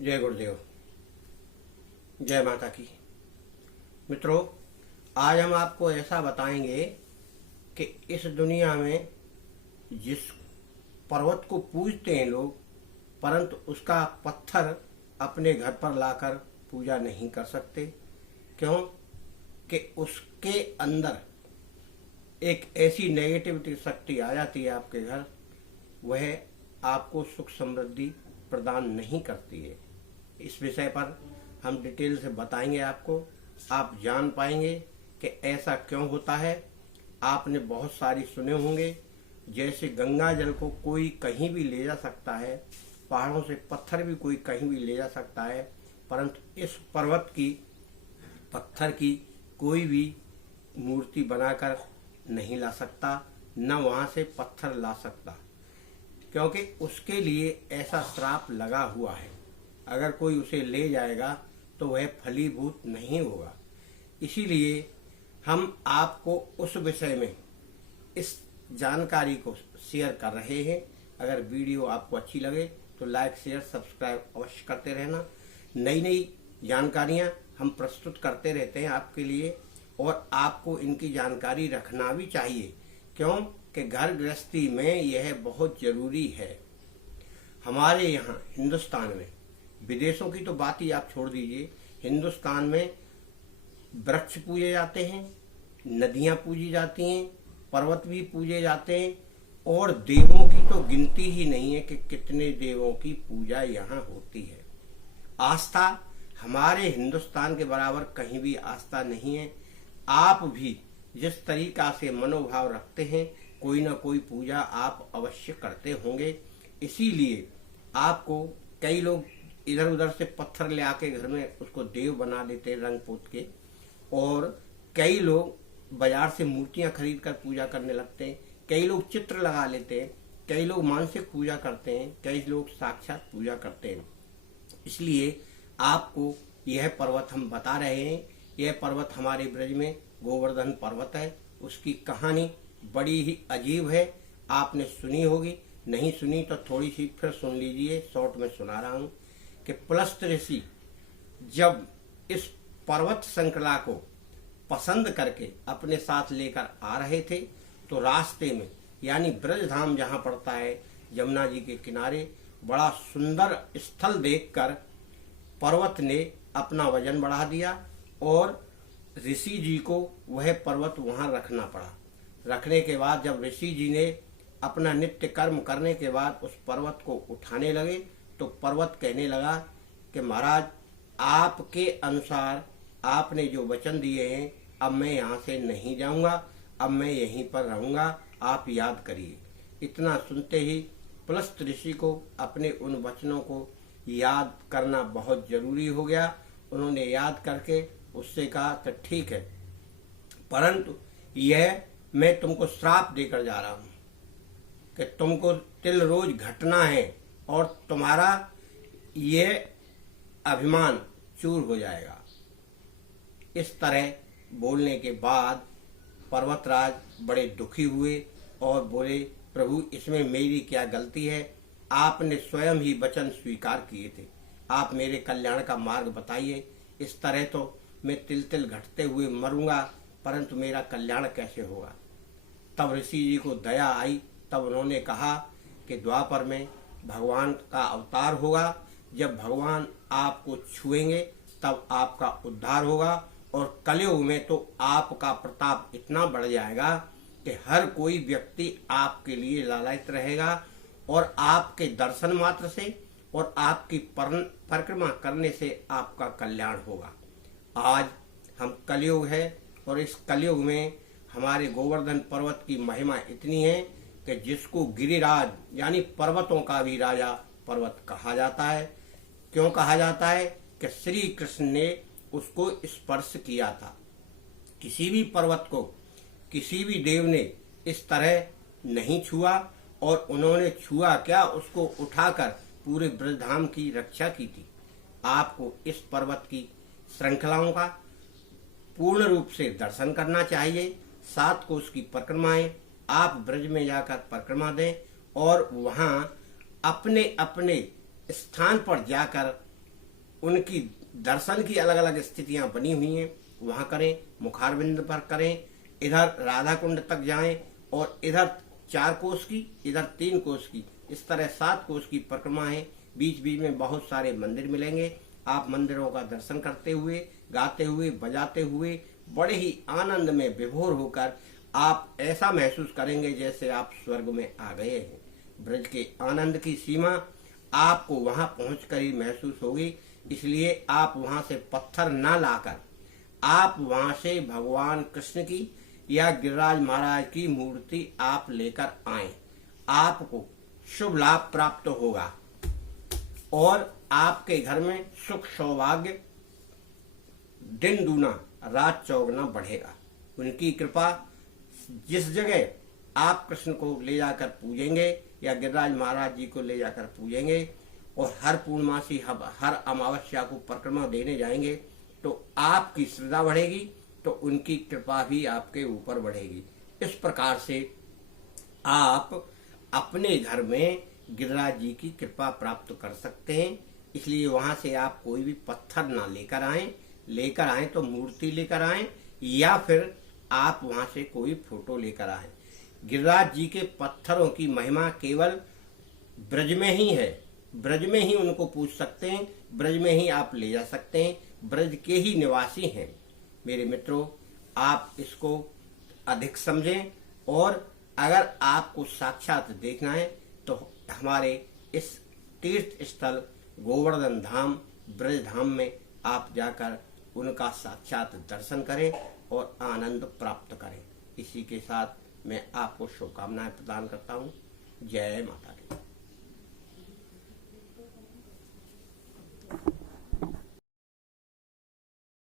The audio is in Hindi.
जय गुरुदेव, जय माता की। मित्रों, आज हम आपको ऐसा बताएंगे कि इस दुनिया में जिस पर्वत को पूजते हैं लोग, परंतु उसका पत्थर अपने घर पर लाकर पूजा नहीं कर सकते। क्यों? कि उसके अंदर एक ऐसी नेगेटिविटी शक्ति आ जाती है आपके घर, वह आपको सुख समृद्धि प्रदान नहीं करती है। इस विषय पर हम डिटेल से बताएंगे आपको, आप जान पाएंगे कि ऐसा क्यों होता है। आपने बहुत सारी सुने होंगे, जैसे गंगा जल को कोई कहीं भी ले जा सकता है, पहाड़ों से पत्थर भी कोई कहीं भी ले जा सकता है, परंतु इस पर्वत की पत्थर की कोई भी मूर्ति बनाकर नहीं ला सकता, न वहाँ से पत्थर ला सकता, क्योंकि उसके लिए ऐसा श्राप लगा हुआ है। अगर कोई उसे ले जाएगा तो वह फलीभूत नहीं होगा। इसीलिए हम आपको उस विषय में इस जानकारी को शेयर कर रहे हैं। अगर वीडियो आपको अच्छी लगे तो लाइक, शेयर, सब्सक्राइब अवश्य करते रहना। नई नई जानकारियां हम प्रस्तुत करते रहते हैं आपके लिए, और आपको इनकी जानकारी रखना भी चाहिए। क्यों? कि घर गृहस्थी में यह बहुत जरूरी है। हमारे यहाँ हिंदुस्तान में, विदेशों की तो बात ही आप छोड़ दीजिए, हिंदुस्तान में वृक्ष पूजे जाते हैं, नदियाँ पूजी जाती हैं, पर्वत भी पूजे जाते हैं, और देवों की तो गिनती ही नहीं है कि कितने देवों की पूजा यहाँ होती है। आस्था हमारे हिंदुस्तान के बराबर कहीं भी आस्था नहीं है। आप भी जिस तरीका से मनोभाव रखते हैं, कोई ना कोई पूजा आप अवश्य करते होंगे। इसीलिए आपको कई लोग इधर उधर से पत्थर ले आके घर में उसको देव बना देते हैं रंग पोत के, और कई लोग बाजार से मूर्तियां खरीद कर पूजा करने लगते हैं, कई लोग चित्र लगा लेते हैं, कई लोग मानसिक पूजा करते हैं, कई लोग साक्षात पूजा करते हैं। इसलिए आपको यह पर्वत हम बता रहे हैं। यह पर्वत हमारे ब्रज में गोवर्धन पर्वत है। उसकी कहानी बड़ी ही अजीब है। आपने सुनी होगी, नहीं सुनी तो थोड़ी सी फिर सुन लीजिए। शॉर्ट में सुना रहा हूँ कि पुलस्त ऋषि जब इस पर्वत श्रृंखला को पसंद करके अपने साथ लेकर आ रहे थे, तो रास्ते में, यानी ब्रजधाम जहाँ पड़ता है यमुना जी के किनारे, बड़ा सुंदर स्थल देखकर पर्वत ने अपना वजन बढ़ा दिया, और ऋषि जी को वह पर्वत वहाँ रखना पड़ा। रखने के बाद जब ऋषि जी ने अपना नित्य कर्म करने के बाद उस पर्वत को उठाने लगे, तो पर्वत कहने लगा कि महाराज, आपके अनुसार आपने जो वचन दिए हैं, अब मैं यहाँ से नहीं जाऊँगा, अब मैं यहीं पर रहूँगा, आप याद करिए। इतना सुनते ही पुलस्त ऋषि को अपने उन वचनों को याद करना बहुत जरूरी हो गया। उन्होंने याद करके उससे कहा कि ठीक है, परंतु यह मैं तुमको श्राप देकर जा रहा हूँ कि तुमको तिल रोज घटना है, और तुम्हारा ये अभिमान चूर हो जाएगा। इस तरह बोलने के बाद पर्वतराज बड़े दुखी हुए और बोले, प्रभु, इसमें मेरी क्या गलती है? आपने स्वयं ही वचन स्वीकार किए थे, आप मेरे कल्याण का मार्ग बताइए। इस तरह तो मैं तिल तिल घटते हुए मरूंगा, परंतु मेरा कल्याण कैसे होगा? तब ऋषि जी को दया आई। तब उन्होंने कहा कि द्वापर में भगवान का अवतार होगा। जब भगवान आपको छुएंगे तब आपका उद्धार होगा, और कलयुग में तो आपका प्रताप इतना बढ़ जाएगा कि हर कोई व्यक्ति आपके लिए लालायित रहेगा, और आपके दर्शन मात्र से और आपकी परिक्रमा करने से आपका कल्याण होगा। आज हम कलयुग है, और इस कलयुग में हमारे गोवर्धन पर्वत की महिमा इतनी है कि जिसको गिरिराज यानी पर्वतों का भी राजा पर्वत कहा जाता है। क्यों कहा जाता है? कि श्री कृष्ण ने उसको स्पर्श किया था। किसी भी पर्वत को किसी भी देव ने इस तरह नहीं छुआ, और उन्होंने छुआ क्या, उसको उठाकर पूरे ब्रजधाम की रक्षा की थी। आपको इस पर्वत की श्रृंखलाओं का पूर्ण रूप से दर्शन करना चाहिए। 7 कोस की परिक्रमाएं आप ब्रज में जाकर परिक्रमा दें, और वहां अपने अपने स्थान पर जाकर उनकी दर्शन की अलग अलग स्थितियां बनी हुई हैं, वहां करें, मुखारविंद पर करें, इधर राधा कुंड तक जाएं और इधर 4 कोस की, इधर 3 कोस की, इस तरह 7 कोस की परिक्रमा है। बीच बीच में बहुत सारे मंदिर मिलेंगे। आप मंदिरों का दर्शन करते हुए, गाते हुए, बजाते हुए, बड़े ही आनंद में विभोर होकर आप ऐसा महसूस करेंगे जैसे आप स्वर्ग में आ गए हैं। ब्रज के आनंद की सीमा आपको वहां पहुंचकर ही महसूस होगी। इसलिए आप वहां से पत्थर ना लाकर आप वहां से भगवान कृष्ण की या गिरिराज महाराज की मूर्ति आप लेकर आए, आपको शुभ लाभ प्राप्त होगा और आपके घर में सुख सौभाग्य दिन दूना रात चौगुना बढ़ेगा। उनकी कृपा, जिस जगह आप कृष्ण को ले जाकर पूजेंगे या गिरिराज महाराज जी को ले जाकर पूजेंगे और हर पूर्णमासी हर अमावस्या को परिक्रमा देने जाएंगे तो आपकी श्रद्धा बढ़ेगी, तो उनकी कृपा भी आपके ऊपर बढ़ेगी। इस प्रकार से आप अपने घर में गिरिराज जी की कृपा प्राप्त कर सकते हैं। इसलिए वहां से आप कोई भी पत्थर ना लेकर आए तो मूर्ति लेकर आए या फिर आप वहां से कोई फोटो लेकर आए। गिरिराज जी के पत्थरों की महिमा केवल ब्रज में ही है, ब्रज में ही उनको पूज सकते हैं, ब्रज में ही आप ले जा सकते हैं, ब्रज के ही निवासी हैं। मेरे मित्रों, आप इसको अधिक समझें और अगर आपको साक्षात देखना है तो हमारे इस तीर्थ स्थल गोवर्धन धाम, ब्रज धाम में आप जाकर उनका साक्षात दर्शन करें और आनंद प्राप्त करें। इसी के साथ मैं आपको शुभकामनाएं प्रदान करता हूँ। जय माता दी।